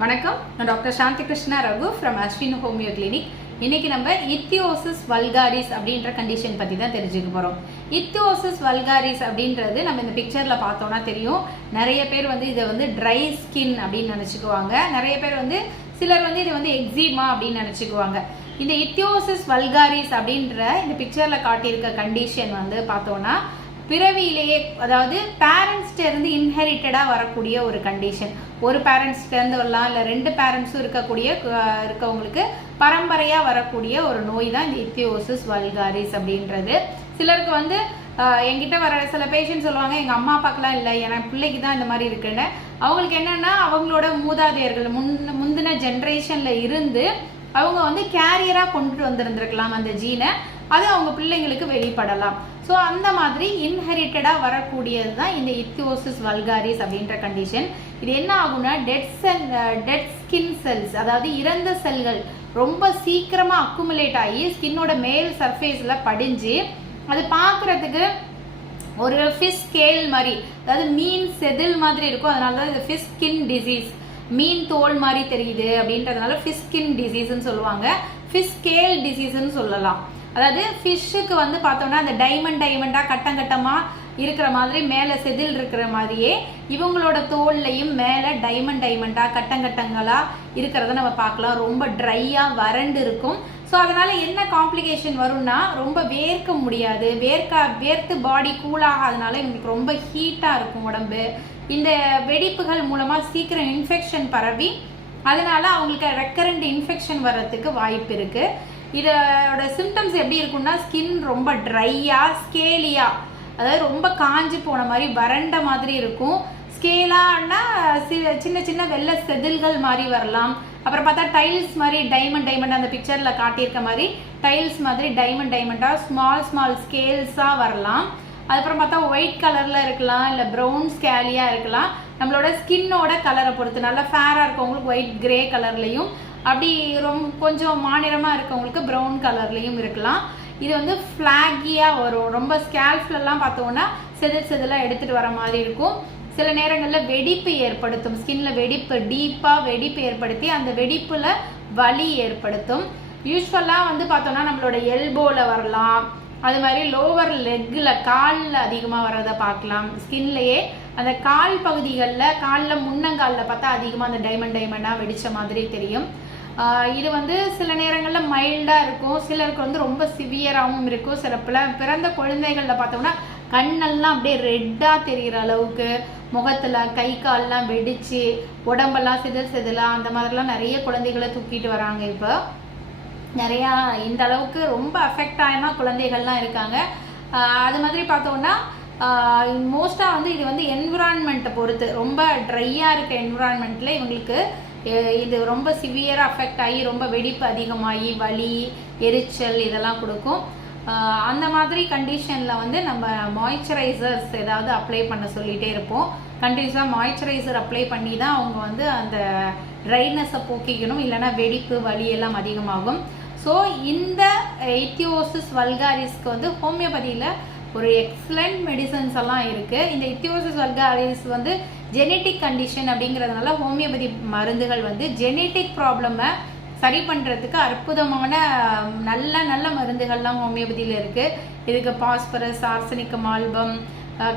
வணக்கம், நான் doctor Shanthi Krishna Raghu from Ashwin homeo clinic. இன்னைக்கு நம்ம இத்தியோசிஸ் வல்காரிஸ் அப்படின்ற கண்டிஷன் பற்றி தான் தெரிஞ்சுக்க போகிறோம். இத்தியோசிஸ் வல்காரிஸ் அப்படின்றது நம்ம இந்த பிக்சரில் பார்த்தோன்னா தெரியும். நிறைய பேர் இதை ட்ரை ஸ்கின் அப்படின்னு நினச்சிக்குவாங்க. நிறைய பேர் சிலர் இதை எக்ஸிமா அப்படின்னு நினச்சிக்குவாங்க. இந்த இத்தியோசிஸ் வல்காரிஸ் அப்படின்ற இந்த பிக்சரில் காட்டியிருக்க கண்டிஷன் பார்த்தோன்னா பிறவியிலேயே, அதாவது பேரண்ட்ஸ்ட இருந்து இன்ஹெரிட்டடாக வரக்கூடிய ஒரு கண்டிஷன். ஒரு பேரண்ட்ஸ்ட இருந்து வரலாம், இல்லை ரெண்டு பேரண்ட்ஸும் இருக்கவங்களுக்கு பரம்பரையாக வரக்கூடிய ஒரு நோய் தான் இந்த இத்தியோசிஸ் வல்காரிஸ் அப்படின்றது. சிலருக்கு என்கிட்ட வர சில பேஷண்ட் சொல்லுவாங்க, எங்கள் அம்மா அப்பாக்கெலாம் இல்லை, என் பிள்ளைக்கு தான் இந்த மாதிரி இருக்குன்னு. அவங்களுக்கு என்னென்னா, அவங்களோட மூதாதையர்கள் முந்தின ஜென்ரேஷனில் இருந்து அவங்க கேரியராக கொண்டுட்டு வந்திருந்திருக்கலாம் அந்த ஜீனை. அது அவங்க பிள்ளைங்களுக்கு வெளிப்படலாம். ஸோ அந்த மாதிரி இன்ஹெரிட்டடாக வரக்கூடியது தான் இந்த இத்தியோசிஸ் வல்காரிஸ் அப்படின்ற கண்டிஷன். இது என்ன ஆகும்னா, டெட் ஸ்கின் செல்ஸ், அதாவது இறந்த செல்கள் ரொம்ப சீக்கிரமாக அக்குமுலேட் ஆகி ஸ்கின்னோட மேல் சர்ஃபேஸில் படிஞ்சு அது பார்க்குறதுக்கு ஒரு ஃபிஷ் ஸ்கேல் மாதிரி, அதாவது மீன் செதில் மாதிரி இருக்கும். அதனால தான் இது ஃபிஷ் ஸ்கின் டிசீஸ், மீன் தோல் மாதிரி தெரியுது அப்படின்றதுனால ஃபிஷ் ஸ்கின் டிசீஸ்ன்னு சொல்லுவாங்க. ஃபிஷ் ஸ்கேல் டிசீஸ்ன்னு சொல்லலாம். அதாவது ஃபிஷ்ஷுக்கு பார்த்தோம்னா அந்த டைமண்டாக கட்டமாக இருக்கிற மாதிரி மேலே செதில் இருக்கிற மாதிரியே இவங்களோட தோல்லையும் மேலே டைமண்டாக கட்டங்களாக இருக்கிறத நம்ம பார்க்கலாம். ரொம்ப ட்ரையாக வறண்டு இருக்கும். ஸோ அதனால் என்ன காம்ப்ளிகேஷன் வரும்னா, ரொம்ப வேர்க்க முடியாது, வேர்த்து பாடி கூலாகாதனால இவங்களுக்கு ரொம்ப ஹீட்டாக இருக்கும் உடம்பு. இந்த வெடிப்புகள் மூலமாக சீக்கிரம் இன்ஃபெக்ஷன் பரவி அதனால அவங்களுக்கு ரெக்கரண்ட் இன்ஃபெக்ஷன் வர்றதுக்கு வாய்ப்பு இருக்குது. இதோட சிம்டம்ஸ் எப்படி இருக்குன்னா, ஸ்கின் ரொம்ப ட்ரையாக ஸ்கேலியாக, அதாவது ரொம்ப காஞ்சி போன மாதிரி வறண்ட மாதிரி இருக்கும். ஸ்கேலான்னா சின்ன சின்ன வெள்ளை செதில்கள் மாதிரி வரலாம். அப்புறம் பார்த்தா டைல்ஸ் மாதிரி டைமண்ட் அந்த பிக்சரில் காட்டியிருக்க மாதிரி டைல்ஸ் மாதிரி டைமண்டாக ஸ்மால் ஸ்கேல்ஸாக வரலாம். அதுக்கப்புறம் பார்த்தா ஒயிட் கலரில் இருக்கலாம், இல்லை ப்ரௌன் ஸ்கேலியாக இருக்கலாம். நம்மளோட ஸ்கின்னோட கலரை பொறுத்து நல்லா ஃபேராக இருக்கவங்களுக்கு ஒயிட் கிரே கலர்லையும், அப்படி ரொம்ப கொஞ்சம் மாநிறமாக இருக்கவங்களுக்கு ப்ரௌன் கலர்லையும் இருக்கலாம். இது ஃப்ளாகியாக வரும். ரொம்ப ஸ்கேல்ஃப்லலாம் பார்த்தோன்னா செதிலாக எடுத்துகிட்டு வர மாதிரி இருக்கும். சில நேரங்களில் வெடிப்பு ஏற்படுத்தும், ஸ்கின்ல டீப்பாக வெடிப்பு ஏற்படுத்தி அந்த வெடிப்பில் வலி ஏற்படுத்தும். யூஸ்வலாக பார்த்தோன்னா நம்மளோட எல்போவில் வரலாம், அது மாதிரி லோவர் லெக்கில் காலில் அதிகமாக வர்றதை பார்க்கலாம். ஸ்கின்லேயே அந்த கால் பகுதிகளில், காலில் முன்னங்காலில் பார்த்தா அதிகமாக அந்த டைமண்டாக வெடித்த மாதிரி தெரியும். இது சில நேரங்களில் மைல்டாக இருக்கும், சிலருக்கு ரொம்ப சிவியராகவும் இருக்கும். சில பிறந்த குழந்தைகளில் பார்த்தோம்னா கண்ணெல்லாம் அப்படியே ரெட்டாக தெரிகிற அளவுக்கு, முகத்தில் கை கால்லாம் வெடித்து உடம்பெல்லாம் செதிலாக அந்த மாதிரிலாம் நிறைய குழந்தைகளை தூக்கிட்டு வராங்க. இப்போ நிறையா இந்த அளவுக்கு ரொம்ப அஃபெக்ட் ஆன குழந்தைகள்லாம் இருக்காங்க. அது மாதிரி பார்த்தோன்னா மோஸ்ட்டாக இது என்விரான்மெண்ட்டை பொறுத்து, ரொம்ப ட்ரையாக இருக்க என்விரான்மெண்ட்டில் இவங்களுக்கு இது ரொம்ப சிவியராக அஃபெக்ட் ஆகி ரொம்ப வெடிப்பு அதிகமாகி வலி எரிச்சல் இதெல்லாம் கொடுக்கும். அந்த மாதிரி கண்டிஷனில் நம்ம மாய்ஸ்சரைசர்ஸ் ஏதாவது அப்ளை பண்ண சொல்லிகிட்டே இருப்போம். கண்டினியூஸாக மாய்ஸ்சரைசர் அப்ளை பண்ணி தான் அவங்க அந்த ட்ரைனஸை போக்கிக்கணும், இல்லைனா வெடிப்பு வலி எல்லாம் அதிகமாகும். ஸோ இந்த இத்தியோசிஸ் வல்காரிஸ்க்கு ஹோமியோபதியில் ஒரு எக்ஸலண்ட் மெடிசன்ஸ் எல்லாம் இருக்குது. இந்த இத்தியோசிஸ் வல்காரிஸ் ஜெனட்டிக் கண்டிஷன் அப்படிங்கிறதுனால ஹோமியோபதி மருந்துகள் ஜெனட்டிக் ப்ராப்ளமை சரி பண்ணுறதுக்கு அற்புதமான நல்ல மருந்துகள்லாம் ஹோமியோபதியில் இருக்குது. இதுக்கு phosphorus, arsenic album,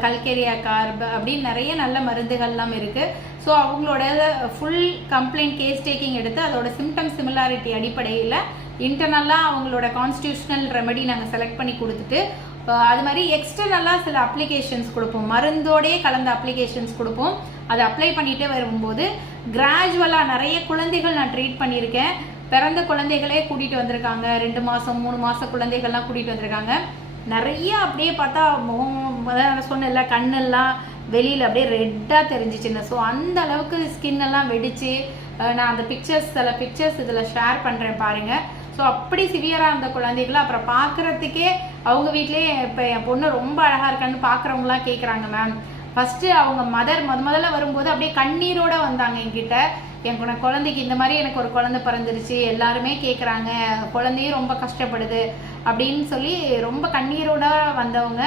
calcarea carb அப்படின்னு நிறைய நல்ல மருந்துகள்லாம் இருக்குது. ஸோ அவங்களோட ஃபுல் கம்ப்ளைண்ட் கேஸ் டேக்கிங் எடுத்து அதோட சிம்டம் சிமிலாரிட்டி அடிப்படையில் இன்டர்னலாக அவங்களோட கான்ஸ்டியூஷனல் ரெமெடி நாங்கள் செலக்ட் பண்ணி கொடுத்துட்டு, அது மாதிரி எக்ஸ்டர்னலாக சில அப்ளிகேஷன்ஸ் கொடுப்போம், மருந்தோடையே கலந்த அப்ளிகேஷன்ஸ் கொடுப்போம். அதை அப்ளை பண்ணிகிட்டே வரும்போது கிராஜுவலாக நிறைய குழந்தைகள் நான் ட்ரீட் பண்ணியிருக்கேன். பிறந்த குழந்தைகளே கூட்டிகிட்டு வந்திருக்காங்க, 2 மாதம் 3 மாதம் குழந்தைகள்லாம் கூட்டிகிட்டு வந்திருக்காங்க. நிறைய அப்படியே பார்த்தா முகம் சொன்னல கண்ணெல்லாம் வெளியில் அப்படியே ரெட்டாக தெரிஞ்சிச்சுன்னு. ஸோ அந்த அளவுக்கு ஸ்கின்னெல்லாம் வெடிச்சு, நான் அந்த சில பிக்சர்ஸ் இதில் ஷேர் பண்ணுறேன் பாருங்கள். ஸோ அப்படி சிவியராக இருந்த குழந்தைகளை அப்புறம் பார்க்குறதுக்கே அவங்க வீட்லேயே, இப்போ என் பொண்ணு ரொம்ப அழகாக இருக்கான்னு பார்க்குறவங்களாம் கேட்குறாங்க, மேம் ஃபஸ்ட்டு அவங்க முதல்ல வரும்போது அப்படியே கண்ணீரோடு வந்தாங்க என்கிட்ட. என் குழந்தைக்கு இந்த மாதிரி எனக்கு ஒரு குழந்தை பிறந்துருச்சு, எல்லாருமே கேட்குறாங்க, குழந்தையும் ரொம்ப கஷ்டப்படுது அப்படின்னு சொல்லி ரொம்ப கண்ணீரோட வந்தவங்க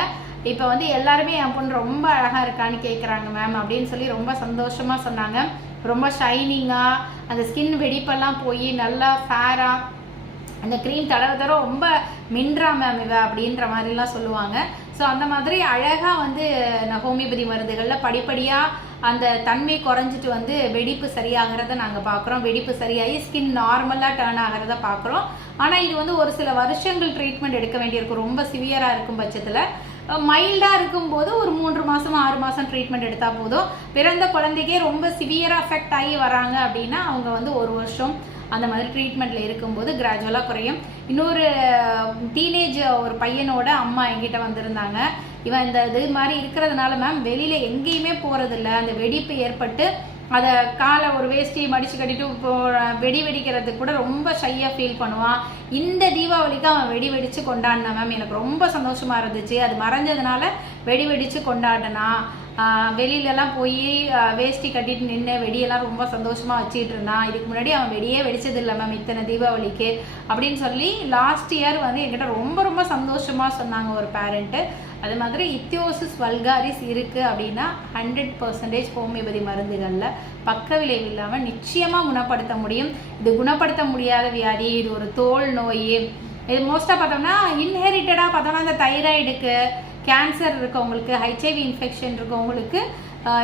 இப்போ எல்லாருமே என் பொண்ணு ரொம்ப அழகாக இருக்கான்னு கேட்குறாங்க மேம் அப்படின்னு சொல்லி ரொம்ப சந்தோஷமாக சொன்னாங்க. ரொம்ப ஷைனிங்காக அந்த ஸ்கின் வெடிப்பெல்லாம் போய் நல்லா ஃபேராக அந்த க்ரீம் தடவை ரொம்ப மின்றா மேம் இவ அப்படின்ற மாதிரிலாம் சொல்லுவாங்க. ஸோ அந்த மாதிரி அழகாக வந்து ஹோமியோபதி மருந்துகளில் படிப்படியாக அந்த தன்மை குறைஞ்சிட்டு வந்து வெடிப்பு சரியாகிறத நாங்கள் பார்க்குறோம். வெடிப்பு சரியாகி ஸ்கின் நார்மலாக டேர்ன் ஆகிறத பார்க்குறோம். ஆனால் இது வந்து ஒரு சில வருஷங்கள் ட்ரீட்மெண்ட் எடுக்க வேண்டியிருக்கும். ரொம்ப சிவியராக இருக்கும் பட்சத்தில். மைல்டாக இருக்கும்போது ஒரு 3 மாதம் 6 மாதம் ட்ரீட்மெண்ட் எடுத்தால் போதும். பிறந்த குழந்தைக்கே ரொம்ப சிவியராக அஃபெக்ட் ஆகி வராங்க அப்படின்னா அவங்க வந்து 1 வருஷம் அந்த மாதிரி ட்ரீட்மெண்ட்டில் இருக்கும்போது கிராஜுவலாக குறையும். இன்னொரு டீனேஜ் ஒரு பையனோட அம்மா என்கிட்ட வந்திருந்தாங்க. இவன் இந்த இது மாதிரி இருக்கிறதுனால மேம் வெளியில் எங்கேயுமே போகிறதில்ல, அந்த வெடிப்பு ஏற்பட்டு அதை காலை ஒரு வேஷ்டி மடித்து கட்டிட்டு இப்போ வெடிக்கிறதுக்கு கூட ரொம்ப ஷையாக ஃபீல் பண்ணுவான். இந்த தீபாவளிக்கு அவன் வெடிச்சு கொண்டாடினான் மேம். எனக்கு ரொம்ப சந்தோஷமாக இருந்துச்சு. அது மறைஞ்சதுனால வெடிச்சு கொண்டாடினா. வெளியிலலாம் போய் வேஷ்டி கட்டிட்டு நின்று வெடியெல்லாம் ரொம்ப சந்தோஷமாக வச்சுட்டு இருந்தான். இதுக்கு முன்னாடி அவன் வெடியே வெடிச்சதில்லை மேம் இத்தனை தீபாவளிக்கு அப்படின்னு சொல்லி லாஸ்ட் இயர் வந்து என்கிட்ட ரொம்ப ரொம்ப சந்தோஷமாக சொன்னாங்க ஒரு பேரண்ட்டு. அது மாதிரி இத்தியோசிஸ் வல்காரிஸ் இருக்குது அப்படின்னா 100% ஹோமியோபதி மருந்துகளில் பக்க விளைவு இல்லாமல் நிச்சயமாக குணப்படுத்த முடியும். இது குணப்படுத்த முடியாத வியாதி, இது ஒரு தோல் நோய். இது மோஸ்ட்டாக பார்த்தோம்னா இன்ஹெரிட்டடாக பார்த்தோம்னா இந்த தைராய்டுக்கு, கேன்சர் இருக்கவங்களுக்கு, ஹெச்ஐவி இன்ஃபெக்ஷன் இருக்கவங்களுக்கு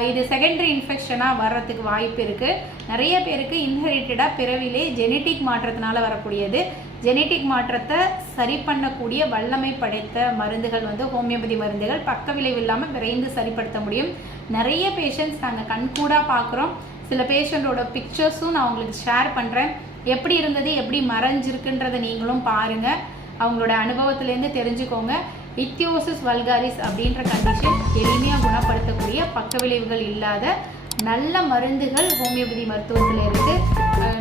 இது செகண்டரி இன்ஃபெக்ஷனாக வர்றதுக்கு வாய்ப்பு இருக்குது. நிறைய பேருக்கு இன்ஹெரிட்டடாக பிறவிலே ஜெனட்டிக் மாற்றத்தினால வரக்கூடியது. ஜெனட்டிக் மாற்றத்தை சரி பண்ணக்கூடிய வல்லமை படைத்த மருந்துகள் வந்து ஹோமியோபதி மருந்துகள். பக்க விளைவு இல்லாமல் விரைந்து சரிப்படுத்த முடியும். நிறைய பேஷண்ட்ஸ் நாங்கள் கண்கூடாக பார்க்குறோம். சில பேஷண்ட்டோட பிக்சர்ஸும் நான் உங்களுக்கு ஷேர் பண்ணுறேன். எப்படி இருந்தது, எப்படி மறைஞ்சிருக்குன்றதை நீங்களும் பாருங்கள். அவங்களோட அனுபவத்திலேருந்து தெரிஞ்சுக்கோங்க. இத்தியோசிஸ் வல்காரிஸ் அப்படின்ற கண்டிஷன் எளிமையாக குணப்படுத்தக்கூடிய பக்க விளைவுகள் இல்லாத நல்ல மருந்துகள் ஹோமியோபதி மருத்துவத்தில் இருக்குது.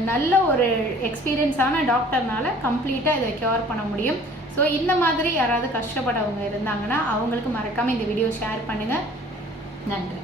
நல்ல ஒரு எக்ஸ்பீரியன்ஸான டாக்டர்னால கம்ப்ளீட்டாக இதை க்யூர் பண்ண முடியும். ஸோ இந்த மாதிரி யாராவது கஷ்டப்படவங்க இருந்தாங்கன்னா அவங்களுக்கு மறக்காமல் இந்த வீடியோ ஷேர் பண்ணுங்கள். நன்றி.